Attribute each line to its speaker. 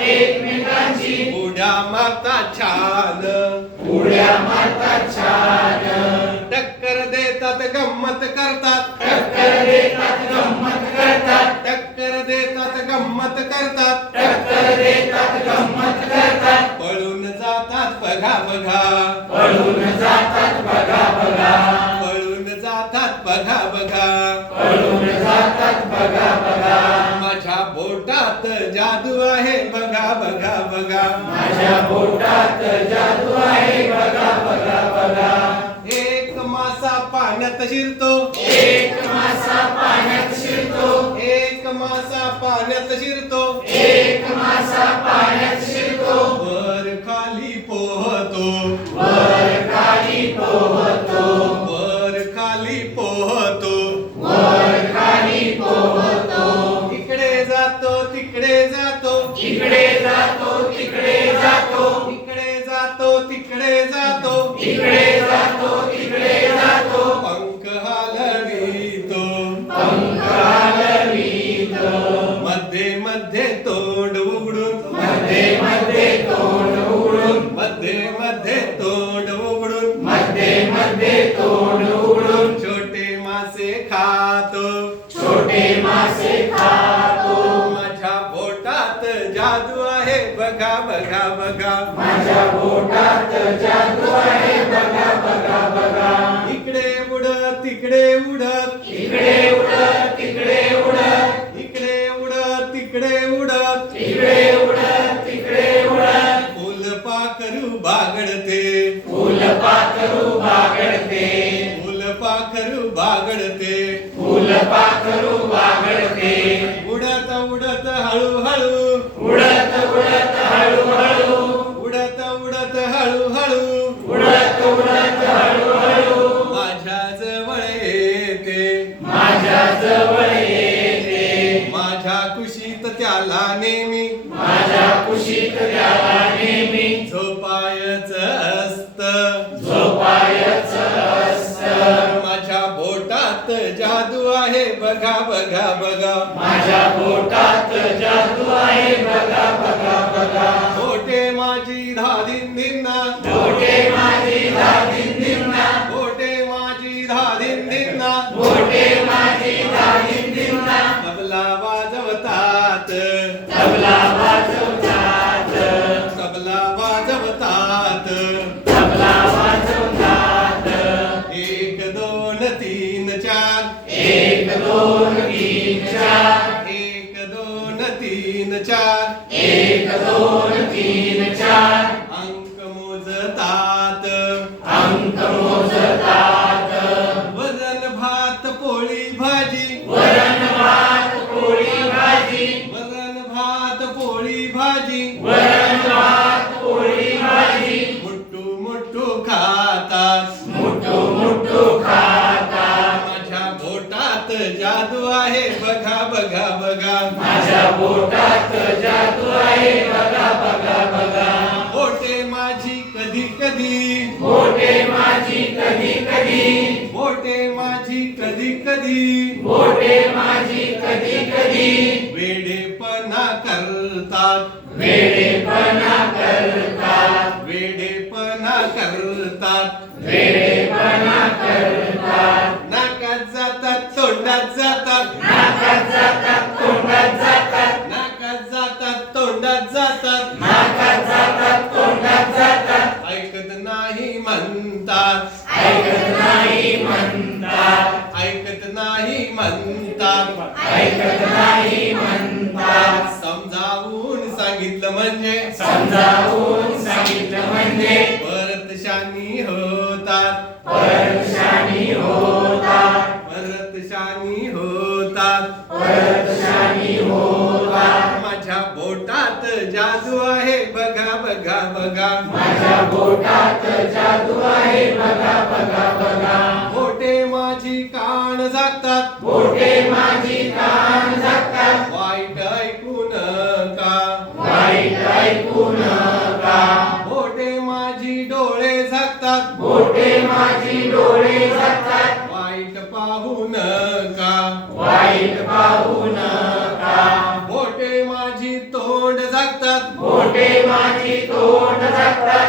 Speaker 1: एकमेकांची उड्या मारता छान. टक्कर देतात गंमत करतात. टक्कर देतात गंमत करतात. पळून जातात बघा बघा. पळून जातात माझ्या बोटात जादू आहे बघा बघा बघा. एक मासा पाण्यात शिरतो. एक मासा पाण्यात शिरतो. वर खाली पोहतो. वर खाली पोहतो. खातो. छोटे मासे खातो. बघा बघा बघा इकडे उडत तिकडे उडत. इकडे उडत तिकडे उडत. फुलपाखरू बागडते. फुलपाखरू बागडते. उडत उडत हळूहळू. कुशीत त्याला नेहमी. झोपायच असत. माझ्या बोटात जादू आहे बघा बघा बघा.
Speaker 2: माझ्या पोटात जादू आहे बघा बघा बघा.
Speaker 1: छोटे माझी धादिन दिन्ना
Speaker 2: मोठे माझी दादी दिना
Speaker 1: छोटे माझी धादिन दिन्ना
Speaker 2: मोठे माझी दादी
Speaker 1: तीन चार
Speaker 2: एक दोन तीन चार.
Speaker 1: अंक मोजतात.
Speaker 2: अंक मोजतात
Speaker 1: वरण भात पोळी भाजी
Speaker 2: वरण भात पोळी भाजी
Speaker 1: वरण भात पोळी भाजी
Speaker 2: वरण भात पोळी भाजी
Speaker 1: मुट्टू मुट्टू खातात
Speaker 2: मुठो मुठो खातात.
Speaker 1: माझ्या बोटात जादू आहे. बघा बघा बघा.
Speaker 2: बोटात जादू आहे बघा बघा बघा.
Speaker 1: बोटे माझी कधी कधी.
Speaker 2: बोटे माझी कधी कधी.
Speaker 1: बोटे माझी कधी कधी.
Speaker 2: बोटे माझी कधी कधी.
Speaker 1: वेडेपणा करतात. म्हणतात.
Speaker 2: ऐकत नाही म्हणतात.
Speaker 1: ऐकत नाही म्हणतात.
Speaker 2: ऐकत नाही म्हणतात.
Speaker 1: समजावून सांगितलं म्हणजे.
Speaker 2: समजावून सांगितलं म्हणजे.
Speaker 1: परत शानी होत होतात.
Speaker 2: परत शानी होतात.
Speaker 1: परत शानी होतात.
Speaker 2: परत शानी होतात.
Speaker 1: जादू आहे बघा बघा बघा.
Speaker 2: माझ्या बोटात जादू आहे बघा बघा बघा.
Speaker 1: बोटे माझी कान झाकतात
Speaker 2: बोटे माझी कान झाकतात
Speaker 1: वाईट ऐकू नका
Speaker 2: वाईट ऐकू नका
Speaker 1: बोटे माझी डोळे झाकतात.
Speaker 2: बोटे माझी डोळे झाकतात. माझी तोंड रक्तात